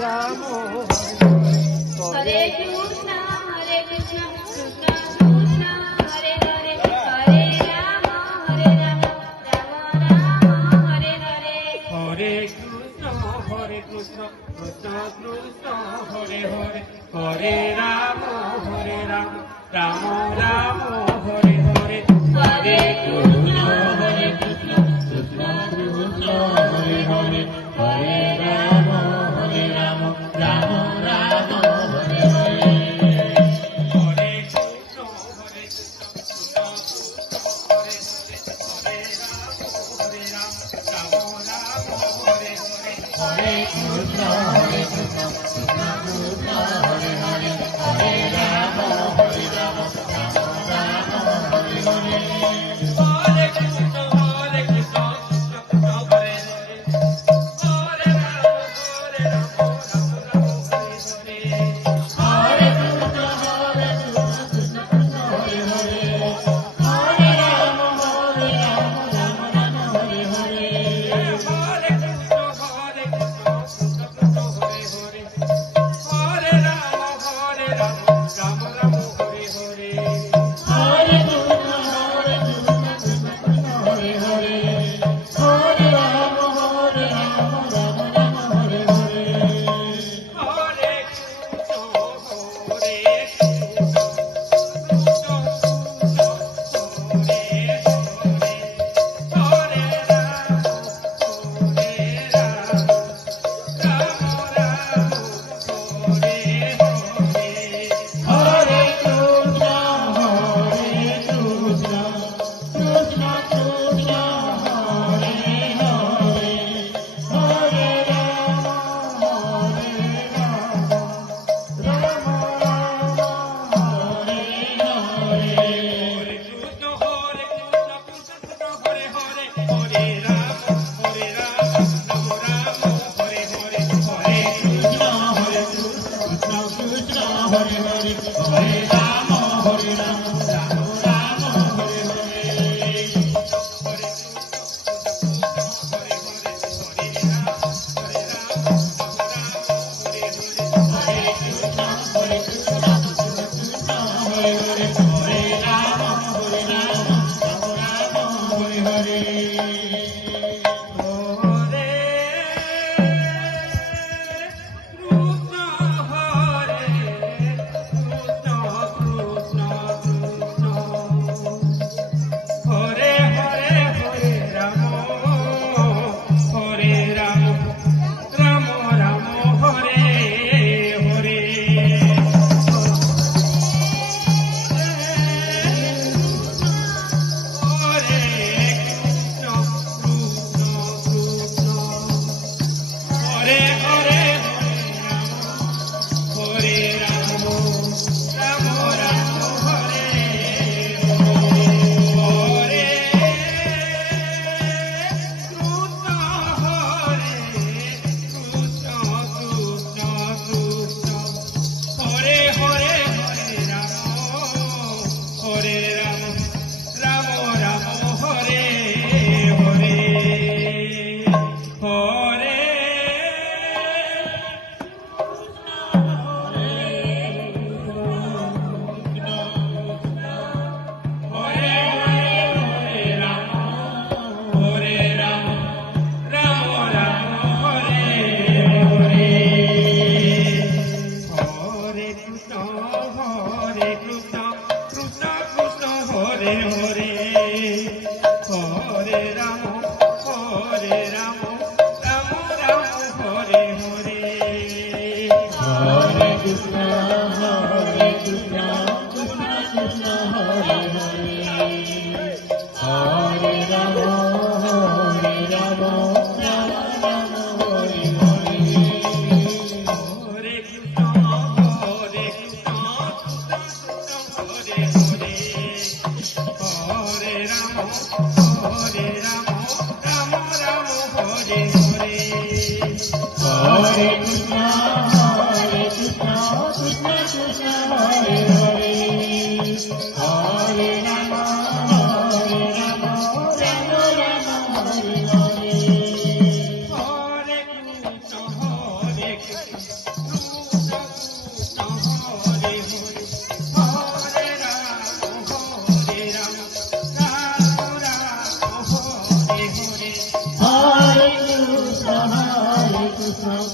Ram Hare Krishna Krishna Krishna Hare Hare Hare Ram Ram Hare Hare Hare Krishna Krishna Krishna Hare Hare Hare Ram Ram Ram Hare Hare Hare Krishna Krishna Krishna Hare Hare Hare Ram Ram Ram Hare Hare Hare Krishna Krishna Hare Hare Hare Ram Ram Ram Hare Hare Hare Krishna Krishna Krishna Hare Hare Hare Ram Ram Ram Hare Hare Hare Krishna Krishna Krishna Hare Hare Hare Ram Ram Ram Hare Hare Hare Krishna Krishna Krishna Hare Hare Hare Ram Ram Ram Hare Hare Hare Krishna Krishna Krishna Hare Hare Hare Ram Ram Ram Hare Hare Hare Krishna Krishna Krishna Hare Hare Hare Ram Ram Ram Hare Hare Hare Krishna Hare Krishna